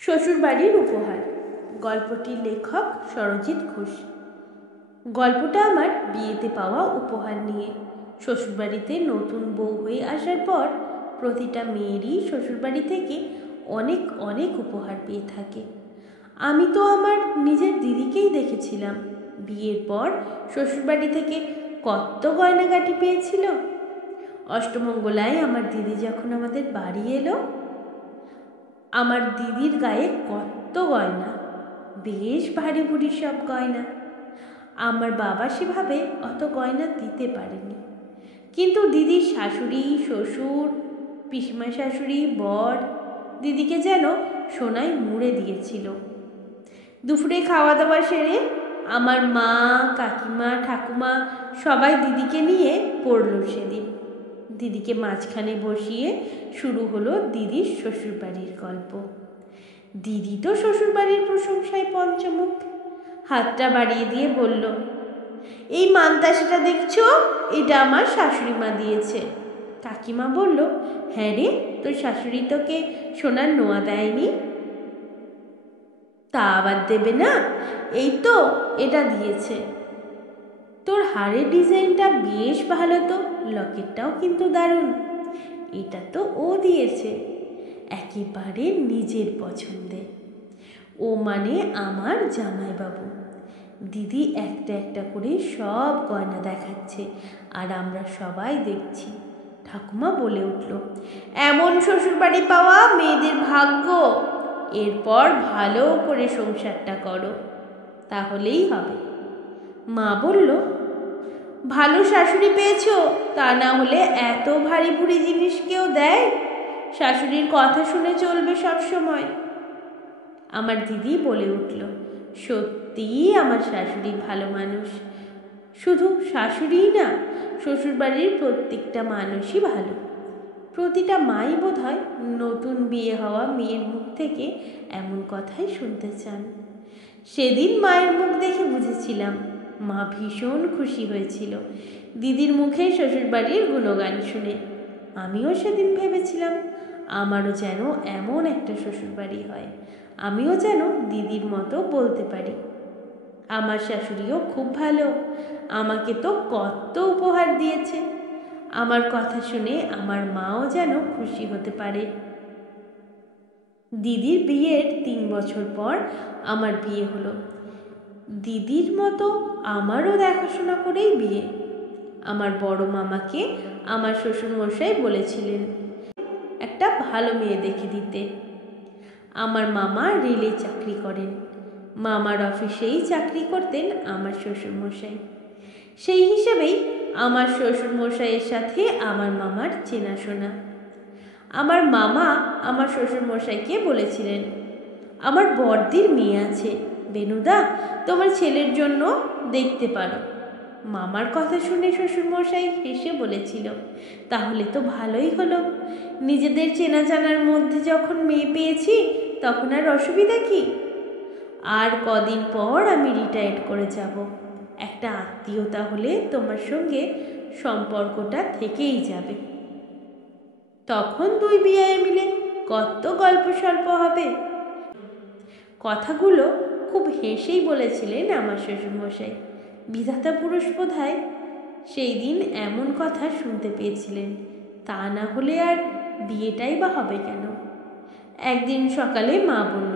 শ্বশুরবাড়ির উপহার। গল্পটির লেখক সরজিৎ ঘোষ। গল্পটা আমার বিয়েতে পাওয়া উপহার নিয়ে। শ্বশুরবাড়িতে নতুন বউ হয়ে আসার পর প্রতিটা মেয়েরই শ্বশুরবাড়ি থেকে অনেক অনেক উপহার পেয়ে থাকে। আমি তো আমার নিজের দিদিকেই দেখেছিলাম বিয়ের পর শ্বশুরবাড়ি থেকে কত গয়নাগাটি পেয়েছিল। অষ্টমঙ্গলায় আমার দিদি যখন আমাদের বাড়ি এলো, আমার দিদির গায়ে কত গয়না, বেশ ভারী ভুরি সব গয়না। আমার বাবা সেভাবে অত গয়না দিতে পারেনি, কিন্তু দিদির শাশুড়ি, শ্বশুর, পিসিমা শাশুড়ি, বর দিদিকে যেন সোনায় মুড়ে দিয়েছিল। দুপুরে খাওয়া দাওয়া সেরে আমার মা, কাকিমা, ঠাকুমা সবাই দিদিকে নিয়ে পড়ল সেদিন। দিদিকে মাঝখানে বসিয়ে শুরু হলো দিদির শ্বশুরবাড়ির গল্প। দিদি তো শ্বশুরবাড়ির প্রশংসায় পঞ্চমুখ। হাতটা বাড়িয়ে দিয়ে বলল, এই মানতাসাটা দেখছো, এটা আমার শাশুড়ি মা দিয়েছে। কাকিমা বলল, হ্যাঁ রে, তোর শাশুড়ি তোকে সোনার নোয়া দেয়নি? তা আবার দেবে না, এই তো এটা দিয়েছে। তোর হাড়ের ডিজাইনটা বেশ ভালো তো, লকেটটাও কিন্তু দারুণ। এটা তো ও দিয়েছে, একেবারে নিজের পছন্দে। ও মানে আমার জামাইবাবু। দিদি একটা একটা করে সব গয়না দেখাচ্ছে আর আমরা সবাই দেখছি। ঠাকুমা বলে উঠল, এমন শ্বশুরবাড়ি পাওয়া মেয়েদের ভাগ্য। এরপর ভালো করে সংসারটা করো, তাহলেই হবে। মা বলল, ভালো শাশুড়ি পেয়েছো, তা না হলে এত ভারী ভুরি জিনিস কেউ দেয়? শাশুড়ির কথা শুনে চলবে সব সময়। আমার দিদি বলে উঠল, সত্যিই আমার শাশুড়ি ভালো মানুষ। শুধু শাশুড়িই না, শ্বশুরবাড়ির প্রত্যেকটা মানুষই ভালো। প্রতিটা মাই বোধহয় নতুন বিয়ে হওয়া মেয়ের মুখ থেকে এমন কথাই শুনতে চান। সেদিন মায়ের মুখ দেখে বুঝেছিলাম মা ভীষণ খুশি হয়েছিল দিদির মুখে শ্বশুরবাড়ির গুণগান শুনে। আমিও সেদিন ভেবেছিলাম আমারও যেন এমন একটা শ্বশুরবাড়ি হয়, আমিও যেন দিদির মতো বলতে পারি, আমার শাশুড়িও খুব ভালো, আমাকে তো কত উপহার দিয়েছে। আমার কথা শুনে আমার মাও যেন খুশি হতে পারে। দিদির বিয়ের 3 বছর পর আমার বিয়ে হলো। দিদির মতো আমারও দেখাশোনা করেই বিয়ে। আমার বড় মামাকে আমার শ্বশুরমশাই বলেছিলেন একটা ভালো মেয়ে দেখে দিতে। আমার মামা রেলে চাকরি করেন, মামার অফিসেই চাকরি করতেন আমার শ্বশুরমশাই। সেই হিসেবেই আমার শ্বশুরমশাইয়ের সাথে আমার মামার চেনাশোনা। আমার মামা আমার শ্বশুরমশাইকে বলেছিলেন, আমার বড়দির মেয়ে আছে, বেনুদা, তোমার ছেলের জন্য দেখতে পারো। মামার কথা শুনে শ্বশুরমশাই হেসে বলেছিল, তাহলে তো ভালোই হলো, নিজেদের চেনা জানার মধ্যে যখন মেয়ে পেয়েছি তখন আর অসুবিধা কি? আর কদিন পর আমি রিটায়ার করে যাব। একটা আত্মীয়তা হলে তোমার সঙ্গে সম্পর্কটা থেকেই যাবে। তখন 2 বিয়ে মিলে কত গল্প স্বল্প হবে। কথাগুলো খুব হেসেই বলেছিলেন আমার শ্বশুরমশাই। বিধাতা পুরুষ বোধহয় সেই দিন এমন কথা শুনতে পেয়েছিলেন, তা না হলে আর বিয়েটাই বা হবে কেন? একদিন সকালে মা বলল,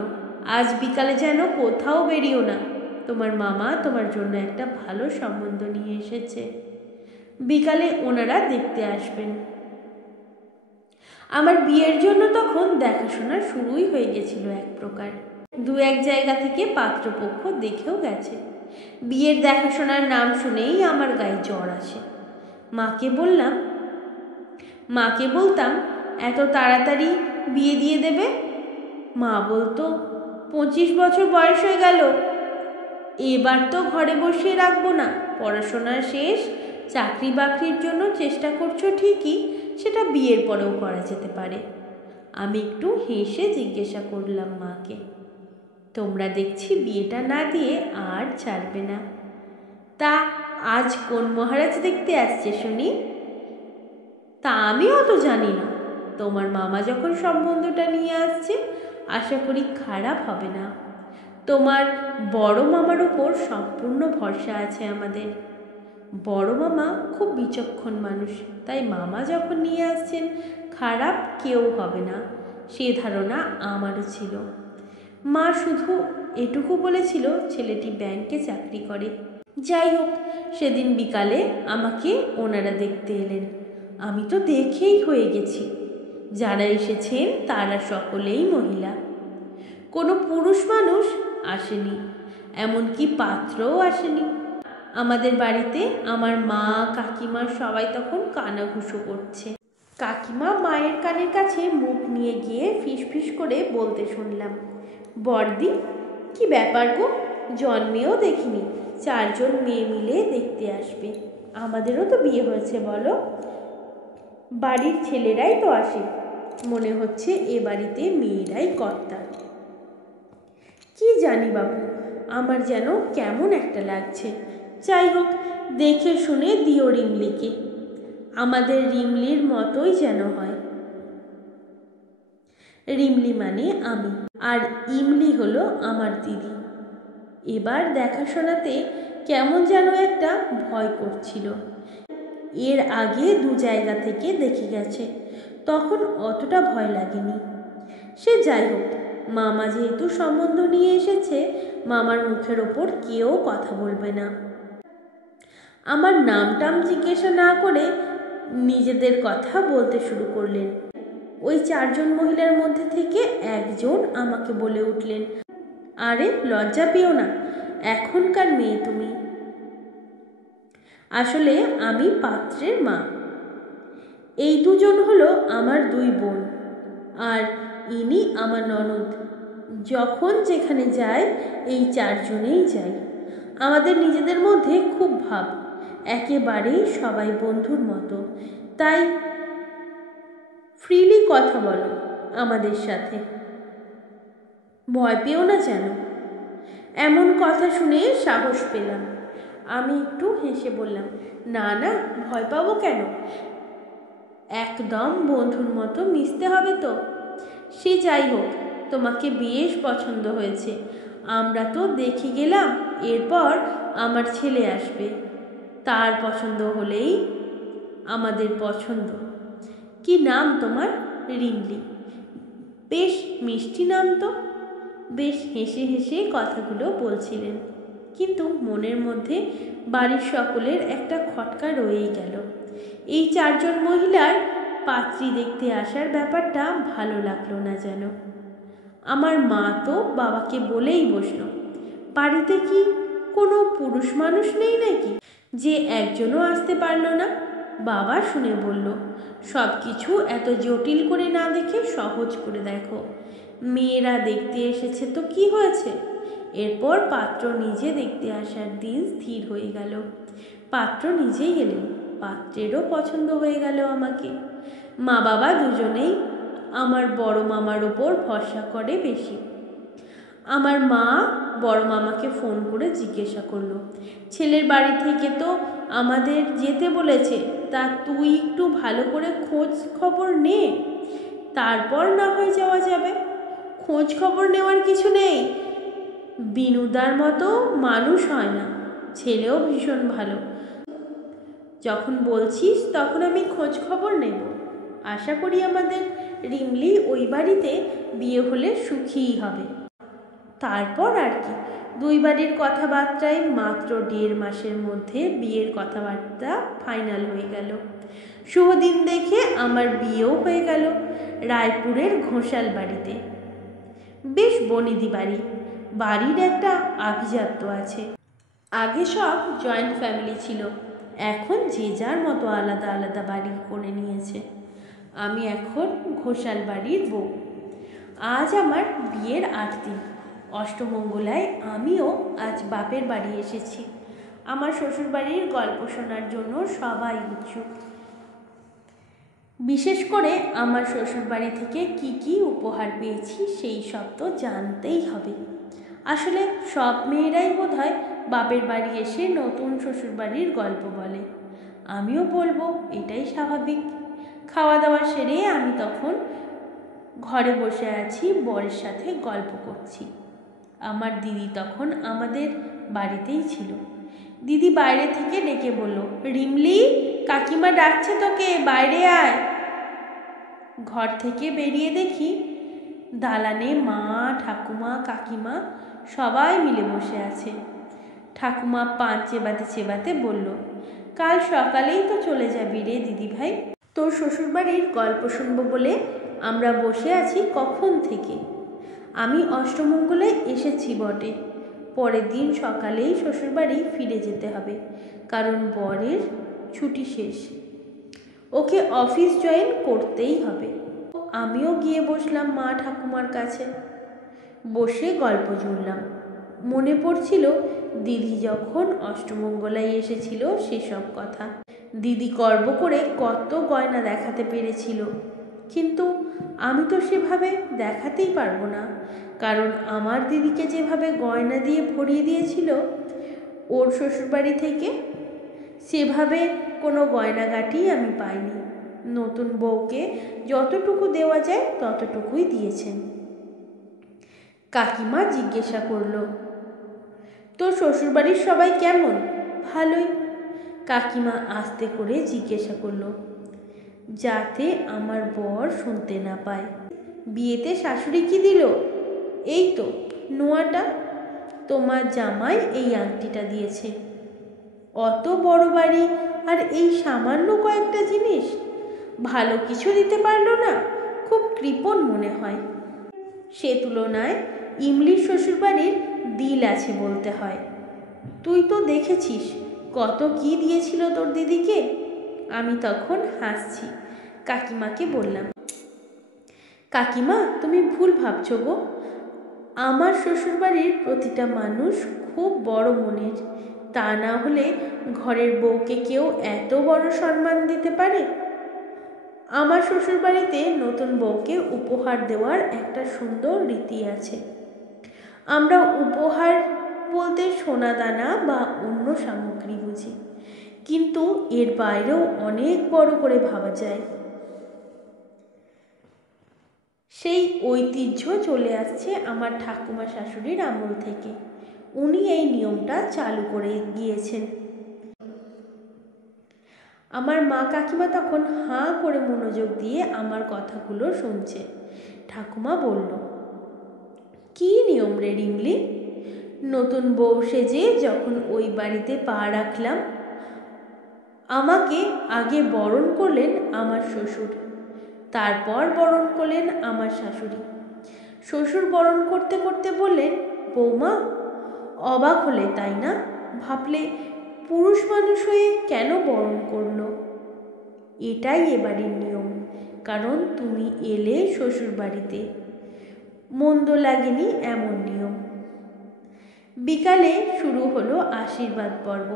আজ বিকালে যেন কোথাও বেরিও না, তোমার মামা তোমার জন্য একটা ভালো সম্বন্ধ নিয়ে এসেছে, বিকালে ওনারা দেখতে আসবেন। আমার বিয়ের জন্য তখন দেখাশোনা শুরুই হয়ে গেছিল এক প্রকার। 2-1 জায়গা থেকে পাত্রপক্ষ দেখেও গেছে। বিয়ের দেখাশোনার নাম শুনেই আমার গায়ে জ্বর আসে। মাকে বলতাম এত তাড়াতাড়ি বিয়ে দিয়ে দেবে? মা বলতো, 25 বছর বয়স হয়ে গেল, এবার তো ঘরে বসিয়ে রাখবো না, পড়াশোনা শেষ, চাকরি বাকরির জন্য চেষ্টা করছো ঠিকই, সেটা বিয়ের পরেও করা যেতে পারে। আমি একটু হেসে জিজ্ঞাসা করলাম মাকে, তোমরা দেখছি বিয়েটা না দিয়ে আর ছাড়বে না, তা আজ কোন মহারাজ দেখতে আসছে শুনি? তা আমিও তো জানি না, তোমার মামা যখন সম্বন্ধটা নিয়ে আসছে আশা করি খারাপ হবে না। তোমার বড় মামার ওপর সম্পূর্ণ ভরসা আছে আমাদের। বড় মামা খুব বিচক্ষণ মানুষ, তাই মামা যখন নিয়ে আসছেন খারাপ কেউ হবে না সে ধারণা আমারও ছিল। মা শুধু এটুকু বলেছিল ছেলেটি ব্যাংকে চাকরি করে। যাই হোক, সেদিন বিকালে আমাকে ওনারা দেখতে এলেন। আমি তো দেখেই হয়ে গেছি। যারা এসেছেন তারা সকলেই মহিলা, কোনো পুরুষ মানুষ আসেনি, এমনকি পাত্রও আসেনি। আমাদের বাড়িতে আমার মা কাকিমা সবাই তখন কানাঘুষো করছে। কাকিমা মায়ের কানের কাছে মুখ নিয়ে গিয়ে ফিসফিস করে বলতে শুনলাম, বড়দি কি ব্যাপার গো, জন্মেও দেখিনি 4 জন মেয়ে মিলে দেখতে আসবে। আমাদেরও তো বিয়ে হয়েছে বলো, বাড়ির ছেলেরাই তো আসে, মনে হচ্ছে এ বাড়িতে মেয়েরাই কর্তা। কি জানি বাবু, আমার যেন কেমন একটা লাগছে। যাই হোক, দেখে শুনে দিও রিমলিকে, আমাদের রিমলির মতোই যেন হয়। রিমলি মানে আমি, আর ইমলি হলো আমার দিদি। এবার দেখাশোনাতে কেমন যেন একটা ভয় করছিল। এর আগে 2 জায়গা থেকে দেখে গেছে, তখন অতটা ভয় লাগেনি। সে যাই হোক, মামা যেহেতু সম্বন্ধ নিয়ে এসেছে, মামার মুখের ওপর কেউ কথা বলবে না। আমার নামটাম জিজ্ঞাসা না করে নিজেদের কথা বলতে শুরু করলেন। ওই 4 জন মহিলার মধ্যে থেকে একজন আমাকে বলে উঠলেন, আরে লজ্জা পেও না, এখনকার মেয়ে তুমি। আসলে আমি পাত্রের মা। এই 2 জন হলো আমার 2 বোন, আর ইনি আমার ননদ। যখন যেখানে যায় এই 4 জনেই যাই। আমাদের নিজেদের মধ্যে খুব ভাব, একেবারেই সবাই বন্ধুর মতো, তাই ফ্রিলি কথা বলো আমাদের সাথে, ভয় পেও না যেন। এমন কথা শুনে সাহস পেলাম। আমি একটু হেসে বললাম, না না, ভয় পাবো কেন, একদম বন্ধুর মতো মিশতে হবে তো। সে যাই হোক, তোমাকে বেশ পছন্দ হয়েছে, আমরা তো দেখে গেলাম, এরপর আমার ছেলে আসবে, তার পছন্দ হলেই আমাদের পছন্দ। কি নাম তোমার? রিমলি, বেশ মিষ্টি নাম তো। বেশ হেসে হেসে কথাগুলো বলছিলেন, কিন্তু মনের মধ্যে বাড়ির সকলের একটা খটকা রয়েই গেল। এই 4 জন মহিলার পাত্রী দেখতে আসার ব্যাপারটা ভালো লাগলো না যেন। আমার মা তো বাবাকে বলেই বসলো, বাড়িতে কি কোনো পুরুষ মানুষ নেই নাকি যে একজনও আসতে পারলো না? বাবা শুনে বলল, সব কিছু এত জটিল করে না দেখে সহজ করে দেখো, মেয়েরা দেখতে এসেছে তো কি হয়েছে। এরপর পাত্র নিজে দেখতে আসার দিন স্থির হয়ে গেল। পাত্র নিজেই এলেন, পাত্রেরও পছন্দ হয়ে গেল আমাকে। মা বাবা দুজনেই আমার বড় মামার ওপর ভরসা করে বেশি। আমার মা বড় মামাকে ফোন করে জিজ্ঞাসা করলো, ছেলের বাড়ি থেকে তো আমাদের যেতে বলেছে, তা তুই একটু ভালো করে খোঁজ খবর নে, তারপর না হয় যাওয়া যাবে। খোঁজ খবর নেওয়ার কিছু নেই, বিনুদার মতো মানুষ হয় না, ছেলেও ভীষণ ভালো। যখন বলছিস তখন আমি খোঁজ খবর নেব। আশা করি আমাদের রিমলি ওই বাড়িতে বিয়ে হলে সুখীই হবে। তারপর আর কি, 2 বাড়ির কথাবার্তায় মাত্র 1.5 মাসের মধ্যে বিয়ের কথাবার্তা ফাইনাল হয়ে গেল। শুভ দিন দেখে আমার বিয়েও হয়ে গেল রায়পুরের ঘোষাল বাড়িতে। বেশ বনিদি বাড়ি, বাড়ির একটা আভিজাত্য আছে। আগে সব জয়েন্ট ফ্যামিলি ছিল, এখন যে যার মতো আলাদা আলাদা বাড়ি করে নিয়েছে। আমি এখন ঘোষাল বাড়ির বউ। আজ আমার বিয়ের 8 দিন। অষ্টমঙ্গলায় আমিও আজ বাপের বাড়ি এসেছি। আমার শ্বশুরবাড়ির গল্প শোনার জন্য সবাই উৎসুক। বিশেষ করে আমার শ্বশুরবাড়ি থেকে কি কি উপহার পেয়েছি সেই সব তো জানতেই হবে। আসলে সব মেয়েরাই বোধহয় বাপের বাড়ি এসে নতুন শ্বশুরবাড়ির গল্প বলে, আমিও বলবো, এটাই স্বাভাবিক। খাওয়া দাওয়া সেরে আমি তখন ঘরে বসে আছি, বরের সাথে গল্প করছি। আমার দিদি তখন আমাদের বাড়িতেই ছিল। দিদি বাইরে থেকে ডেকে বলল, রিমলি, কাকিমা ডাকছে তোকে, বাইরে আয়। ঘর থেকে বেরিয়ে দেখি দালানে মা, ঠাকুমা, কাকিমা সবাই মিলে বসে আছে। ঠাকুমা পান চেবাতে চেবাতে বলল, কাল সকালেই তো চলে যাবি রে দিদি ভাই। তোর শ্বশুরবাড়ির গল্প শুনবো বলে আমরা বসে আছি কখন থেকে। আমি অষ্টমঙ্গলায় এসেছি বটে, পরের দিন সকালেই শ্বশুরবাড়ি ফিরে যেতে হবে, কারণ বরের ছুটি শেষ, ওকে অফিস জয়েন করতেই হবে। আমিও গিয়ে বসলাম মা ঠাকুমার কাছে, বসে গল্প জুড়লাম। মনে পড়ছিল দিদি যখন অষ্টমঙ্গলায় এসেছিল সেসব কথা। দিদি গর্ব করে কত গয়না দেখাতে পেরেছিল, কিন্তু আমি তো সেভাবে দেখাতেই পারবো না, কারণ আমার দিদিকে যেভাবে গয়না দিয়ে ভরিয়ে দিয়েছিল ওর শ্বশুরবাড়ি থেকে, সেভাবে কোনো গয়নাগাটি আমি পাইনি। নতুন বউকে যতটুকু দেওয়া যায় ততটুকুই দিয়েছেন। কাকিমা জিজ্ঞাসা করল, তোর শ্বশুরবাড়ির সবাই কেমন? ভালোই। কাকিমা আস্তে করে জিজ্ঞাসা করল, যাতে আমার বর শুনতে না পায়। বিয়েতে শাশুড়ি কি দিল? এই তো নোয়াটা, তোমার জামাই এই আংটিটা দিয়েছে। অত বড় বাড়ি আর এই সামান্য কয়েকটা জিনিস, ভালো কিছু দিতে পারলো না? খুব কৃপণ মনে হয়। সে তুলনায় ইমলির শ্বশুরবাড়ির দিল আছে বলতে হয়। তুই তো দেখেছিস কত কি দিয়েছিল তোর দিদিকে। আমি তখন হাসছি, কাকিমাকে বললাম, কাকিমা তুমি ভুল ভাবছো গো, আমার শ্বশুরবাড়ির প্রতিটা মানুষ খুব বড় মনের, তা না হলে ঘরের বউকে কেউ এত বড় সম্মান দিতে পারে? আমার শ্বশুরবাড়িতে নতুন বউকে উপহার দেওয়ার একটা সুন্দর রীতি আছে। আমরা উপহার বলতে সোনা দানা বা অন্য সামগ্রী বুঝি, কিন্তু এর বাইরেও অনেক বড় করে ভাবা যায়। সেই ঐতিহ্য চলে আসছে আমার ঠাকুমা শাশুড়ির আমল থেকে। উনি এই নিয়মটা চালু করে গিয়েছেন। আমার মা কাকিমা তখন হাঁ করে মনোযোগ দিয়ে আমার কথাগুলো শুনছে। ঠাকুমা বলল, কি নিয়ম রে রিমলি? নতুন বউ সেজে যখন ওই বাড়িতে পা রাখলাম, আমাকে আগে বরণ করলেন আমার শ্বশুর, তারপর বরণ করলেন আমার শাশুড়ি। শ্বশুর বরণ করতে করতে বললেন, বৌমা, অবাক হলে তাই না? ভাবলে পুরুষ মানুষ হয়ে কেন বরণ করলো? এটাই এবারের নিয়ম, কারণ তুমি এলে শ্বশুর বাড়িতে, মন্দ লাগেনি এমন নিয়ম। বিকালে শুরু হলো আশীর্বাদ পর্ব।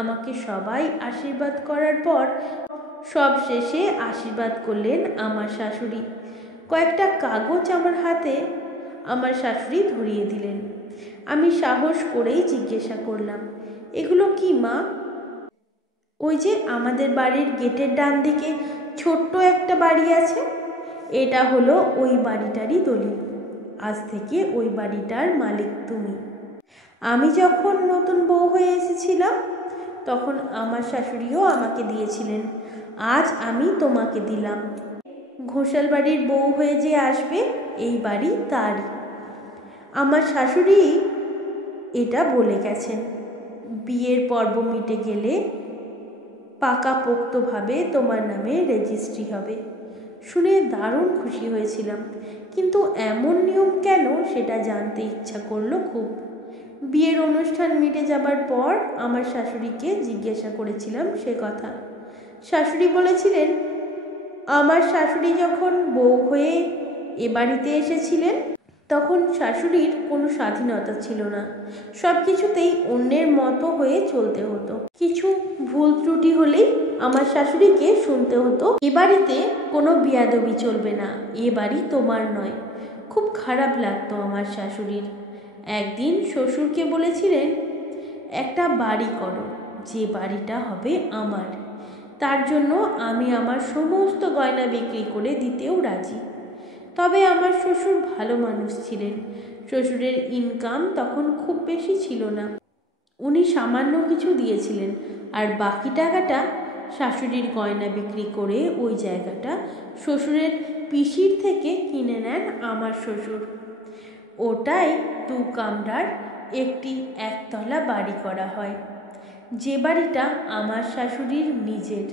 আমাকে সবাই আশীর্বাদ করার পর সব শেষে আশীর্বাদ করলেন আমার শাশুড়ি। কয়েকটা কাগজ আমার হাতে আমার শাশুড়ি ধরিয়ে দিলেন। আমি সাহস করেই জিজ্ঞাসা করলাম, এগুলো কি মা? ওই যে আমাদের বাড়ির গেটের ডান দিকে ছোট্ট একটা বাড়ি আছে, এটা হলো ওই বাড়িটারই দলিল। আজ থেকে ওই বাড়িটার মালিক তুমি। আমি যখন নতুন বউ হয়ে এসেছিলাম তখন আমার শাশুড়িও আমাকে দিয়েছিলেন, আজ আমি তোমাকে দিলাম। ঘোষাল বাড়ির বউ হয়ে যে আসবে এই বাড়ি তারই। আমার শাশুড়ি এটা বলে গেছেন। বিয়ের পর্ব মিটে গেলে পাকাপোক্তভাবে তোমার নামে রেজিস্ট্রি হবে। শুনে দারুণ খুশি হয়েছিলাম, কিন্তু এমন নিয়ম কেন সেটা জানতে ইচ্ছা করলো খুব। বিয়ের অনুষ্ঠান মিটে যাবার পর আমার শাশুড়িকে জিজ্ঞাসা করেছিলাম সে কথা। শাশুড়ি বলেছিলেন, আমার শাশুড়ি যখন বউ হয়ে এ বাড়িতে এসেছিলেন তখন শাশুড়ির কোনো স্বাধীনতা ছিল না, সব কিছুতেই অন্যের মতো হয়ে চলতে হতো। কিছু ভুল ত্রুটি হলেই আমার শাশুড়িকে শুনতে হতো, এ বাড়িতে কোনো বিয়াদবি চলবে না, এ বাড়ি তোমার নয়। খুব খারাপ লাগতো আমার শাশুড়ির। একদিন শ্বশুরকে বলেছিলেন, একটা বাড়ি করো, যে বাড়িটা হবে আমার, তার জন্য আমি আমার সমস্ত গয়না বিক্রি করে দিতেও রাজি। তবে আমার শ্বশুর ভালো মানুষ ছিলেন। শ্বশুরের ইনকাম তখন খুব বেশি ছিল না, উনি সামান্য কিছু দিয়েছিলেন, আর বাকি টাকাটা শাশুড়ির গয়না বিক্রি করে ওই জায়গাটা শ্বশুরের পিসির থেকে কিনে নেন আমার শ্বশুর। ওটাই 2 কামরার একটি একতলা বাড়ি করা হয়, যে বাড়িটা আমার শাশুড়ির নিজের।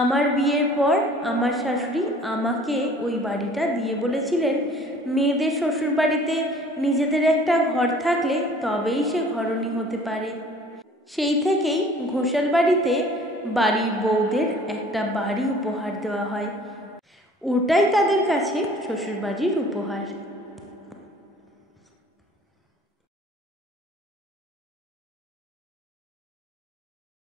আমার বিয়ের পর আমার শাশুড়ি আমাকে ওই বাড়িটা দিয়ে বলেছিলেন, মেয়েদের শ্বশুর বাড়িতে নিজেদের একটা ঘর থাকলে তবেই সে ঘরণী হতে পারে। সেই থেকেই ঘোষাল বাড়িতে বাড়ির বউদের একটা বাড়ি উপহার দেওয়া হয়, ওটাই তাদের কাছে শ্বশুরবাড়ির উপহার।